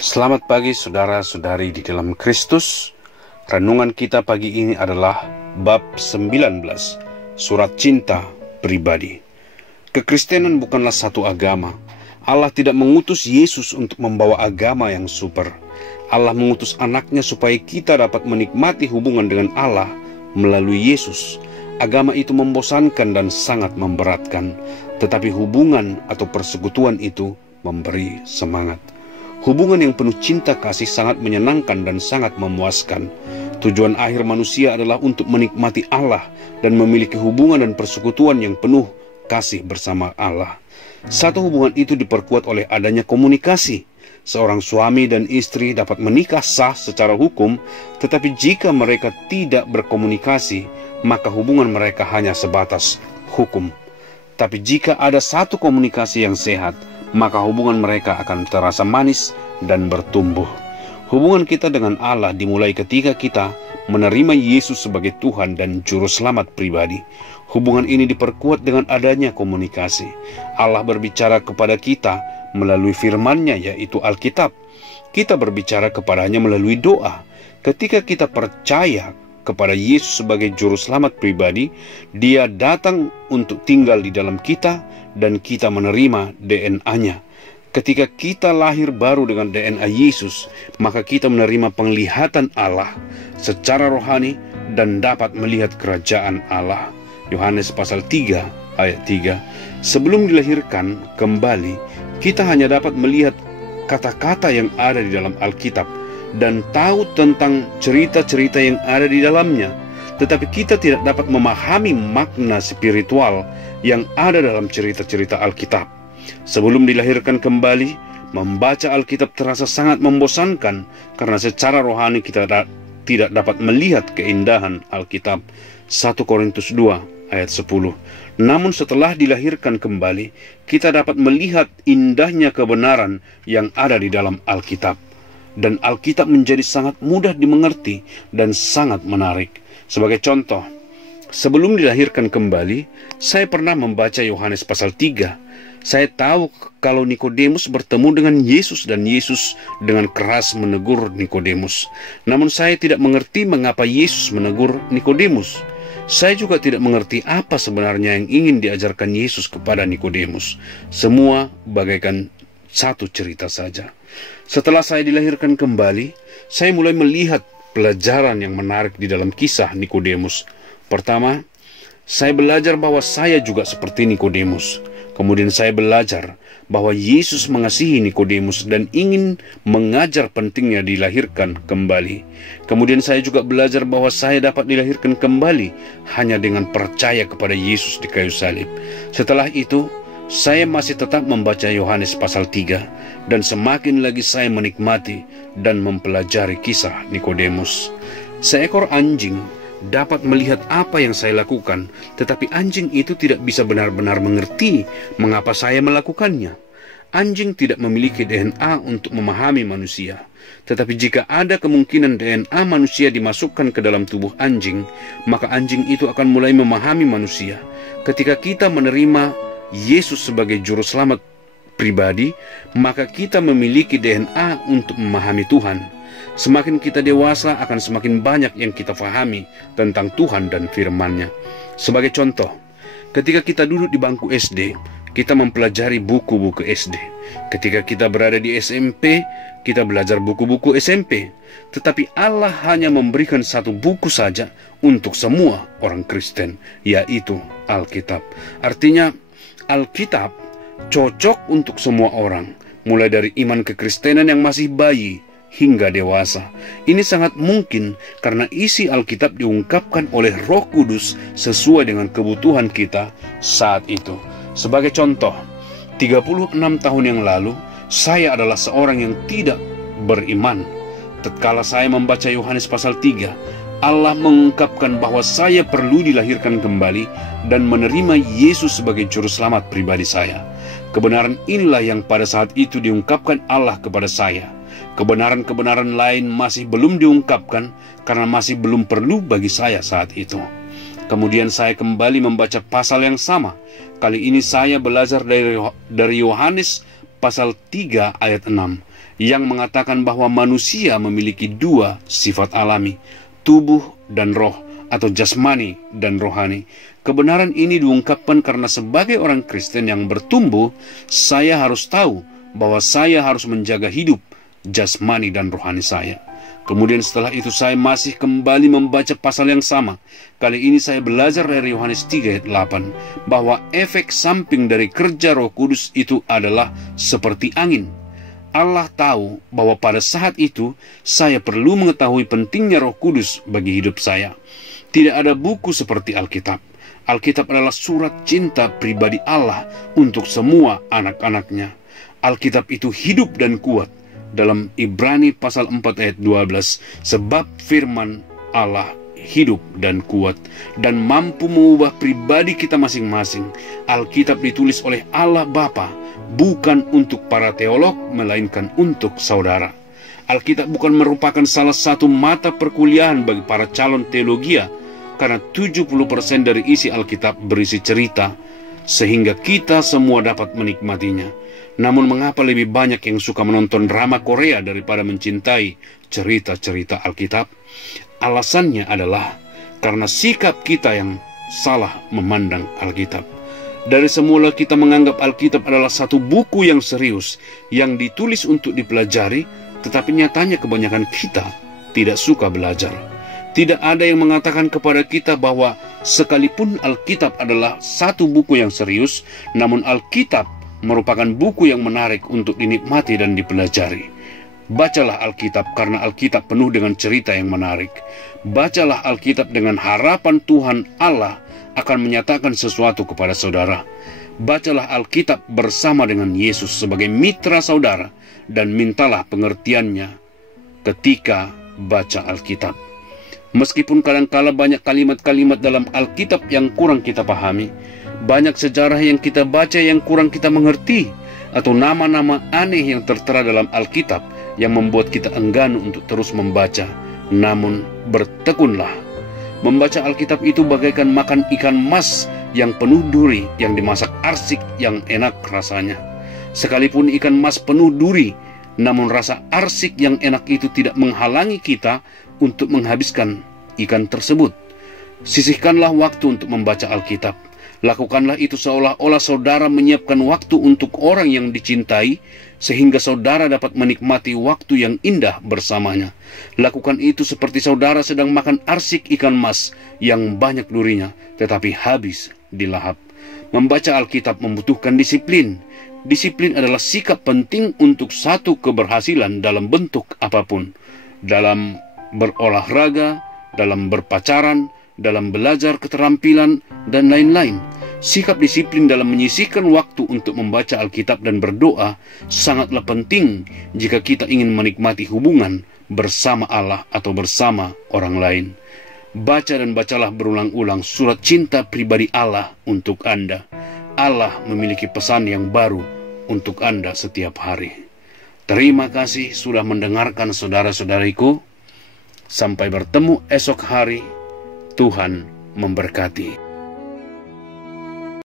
Selamat pagi saudara-saudari di dalam Kristus. Renungan kita pagi ini adalah bab 19, surat cinta pribadi. Kekristenan bukanlah satu agama. Allah tidak mengutus Yesus untuk membawa agama yang super. Allah mengutus anaknya supaya kita dapat menikmati hubungan dengan Allah melalui Yesus. Agama itu membosankan dan sangat memberatkan, tetapi hubungan atau persekutuan itu memberi semangat. Hubungan yang penuh cinta kasih sangat menyenangkan dan sangat memuaskan. Tujuan akhir manusia adalah untuk menikmati Allah dan memiliki hubungan dan persekutuan yang penuh kasih bersama Allah. Satu hubungan itu diperkuat oleh adanya komunikasi. Seorang suami dan istri dapat menikah sah secara hukum, tetapi jika mereka tidak berkomunikasi, maka hubungan mereka hanya sebatas hukum. Tapi jika ada satu komunikasi yang sehat, maka hubungan mereka akan terasa manis dan bertumbuh. Hubungan kita dengan Allah dimulai ketika kita menerima Yesus sebagai Tuhan dan Juru Selamat pribadi. Hubungan ini diperkuat dengan adanya komunikasi. Allah berbicara kepada kita melalui firman-Nya, yaitu Alkitab. Kita berbicara kepadanya melalui doa. Ketika kita percaya kepada Yesus sebagai Juru Selamat pribadi, Dia datang untuk tinggal di dalam kita dan kita menerima DNA-Nya. Ketika kita lahir baru dengan DNA Yesus, maka kita menerima penglihatan Allah secara rohani dan dapat melihat kerajaan Allah. Yohanes pasal 3 ayat 3. Sebelum dilahirkan kembali, kita hanya dapat melihat kata-kata yang ada di dalam Alkitab dan tahu tentang cerita-cerita yang ada di dalamnya, tetapi kita tidak dapat memahami makna spiritual yang ada dalam cerita-cerita Alkitab. Sebelum dilahirkan kembali, membaca Alkitab terasa sangat membosankan karena secara rohani kita tidak dapat melihat keindahan Alkitab. 1 Korintus 2 ayat 10. Namun setelah dilahirkan kembali, kita dapat melihat indahnya kebenaran yang ada di dalam Alkitab. Dan Alkitab menjadi sangat mudah dimengerti dan sangat menarik. Sebagai contoh, sebelum dilahirkan kembali, saya pernah membaca Yohanes pasal 3. Saya tahu kalau Nikodemus bertemu dengan Yesus dan Yesus dengan keras menegur Nikodemus. Namun saya tidak mengerti mengapa Yesus menegur Nikodemus. Saya juga tidak mengerti apa sebenarnya yang ingin diajarkan Yesus kepada Nikodemus. Semua bagaikan satu cerita saja. Setelah saya dilahirkan kembali, saya mulai melihat pelajaran yang menarik di dalam kisah Nikodemus. Pertama, saya belajar bahwa saya juga seperti Nikodemus. Kemudian saya belajar bahwa Yesus mengasihi Nikodemus dan ingin mengajar pentingnya dilahirkan kembali. Kemudian saya juga belajar bahwa saya dapat dilahirkan kembali hanya dengan percaya kepada Yesus di kayu salib. Setelah itu, saya masih tetap membaca Yohanes pasal 3 dan semakin lagi saya menikmati dan mempelajari kisah Nikodemus. Seekor anjing dapat melihat apa yang saya lakukan, tetapi anjing itu tidak bisa benar-benar mengerti mengapa saya melakukannya. Anjing tidak memiliki DNA untuk memahami manusia. Tetapi jika ada kemungkinan DNA manusia dimasukkan ke dalam tubuh anjing, maka anjing itu akan mulai memahami manusia. Ketika kita menerima Yesus sebagai Juru Selamat pribadi, maka kita memiliki DNA untuk memahami Tuhan. Semakin kita dewasa, akan semakin banyak yang kita fahami tentang Tuhan dan firman-Nya. Sebagai contoh, ketika kita duduk di bangku SD, kita mempelajari buku-buku SD. Ketika kita berada di SMP, kita belajar buku-buku SMP. Tetapi Allah hanya memberikan satu buku saja untuk semua orang Kristen, yaitu Alkitab. Artinya, Alkitab cocok untuk semua orang, mulai dari iman kekristenan yang masih bayi hingga dewasa. Ini sangat mungkin karena isi Alkitab diungkapkan oleh Roh Kudus sesuai dengan kebutuhan kita saat itu. Sebagai contoh, 36 tahun yang lalu, saya adalah seorang yang tidak beriman. Tatkala saya membaca Yohanes pasal 3, Allah mengungkapkan bahwa saya perlu dilahirkan kembali dan menerima Yesus sebagai Juru Selamat pribadi saya. Kebenaran inilah yang pada saat itu diungkapkan Allah kepada saya. Kebenaran-kebenaran lain masih belum diungkapkan karena masih belum perlu bagi saya saat itu. Kemudian saya kembali membaca pasal yang sama. Kali ini saya belajar dari Yohanes pasal 3 ayat 6. yang mengatakan bahwa manusia memiliki dua sifat alami, tubuh dan roh, atau jasmani dan rohani. Kebenaran ini diungkapkan karena sebagai orang Kristen yang bertumbuh, saya harus tahu bahwa saya harus menjaga hidup jasmani dan rohani saya. Kemudian setelah itu saya masih kembali membaca pasal yang sama. Kali ini saya belajar dari Yohanes 3 ayat 8 bahwa efek samping dari kerja Roh Kudus itu adalah seperti angin. Allah tahu bahwa pada saat itu saya perlu mengetahui pentingnya Roh Kudus bagi hidup saya. Tidak ada buku seperti Alkitab. Alkitab adalah surat cinta pribadi Allah untuk semua anak-anaknya. Alkitab itu hidup dan kuat. Dalam Ibrani pasal 4 ayat 12, sebab firman Allah hidup dan kuat dan mampu mengubah pribadi kita masing-masing. Alkitab ditulis oleh Allah Bapa, bukan untuk para teolog, melainkan untuk saudara. Alkitab bukan merupakan salah satu mata perkuliahan bagi para calon teologia, karena 70% dari isi Alkitab berisi cerita, sehingga kita semua dapat menikmatinya. Namun mengapa lebih banyak yang suka menonton drama Korea daripada mencintai cerita-cerita Alkitab? Alasannya adalah karena sikap kita yang salah memandang Alkitab. Dari semula kita menganggap Alkitab adalah satu buku yang serius, yang ditulis untuk dipelajari, tetapi nyatanya kebanyakan kita tidak suka belajar. Tidak ada yang mengatakan kepada kita bahwa sekalipun Alkitab adalah satu buku yang serius, namun Alkitab merupakan buku yang menarik untuk dinikmati dan dipelajari. Bacalah Alkitab karena Alkitab penuh dengan cerita yang menarik. Bacalah Alkitab dengan harapan Tuhan Allah akan menyatakan sesuatu kepada saudara. Bacalah Alkitab bersama dengan Yesus sebagai mitra saudara dan mintalah pengertiannya ketika baca Alkitab. Meskipun kadang-kala banyak kalimat-kalimat dalam Alkitab yang kurang kita pahami, banyak sejarah yang kita baca yang kurang kita mengerti, atau nama-nama aneh yang tertera dalam Alkitab yang membuat kita enggan untuk terus membaca. Namun bertekunlah. Membaca Alkitab itu bagaikan makan ikan mas yang penuh duri yang dimasak arsik yang enak rasanya. Sekalipun ikan mas penuh duri, namun rasa arsik yang enak itu tidak menghalangi kita untuk menghabiskan ikan tersebut. Sisihkanlah waktu untuk membaca Alkitab. Lakukanlah itu seolah-olah saudara menyiapkan waktu untuk orang yang dicintai, sehingga saudara dapat menikmati waktu yang indah bersamanya. Lakukan itu seperti saudara sedang makan arsik ikan mas yang banyak durinya, tetapi habis dilahap. Membaca Alkitab membutuhkan disiplin. Disiplin adalah sikap penting untuk satu keberhasilan dalam bentuk apapun. Dalam berolahraga, dalam berpacaran, dalam belajar keterampilan, dan lain-lain. Sikap disiplin dalam menyisihkan waktu untuk membaca Alkitab dan berdoa sangatlah penting jika kita ingin menikmati hubungan bersama Allah atau bersama orang lain. Baca dan bacalah berulang-ulang surat cinta pribadi Allah untuk Anda. Allah memiliki pesan yang baru untuk Anda setiap hari. Terima kasih sudah mendengarkan saudara-saudariku. Sampai bertemu esok hari. Tuhan memberkati.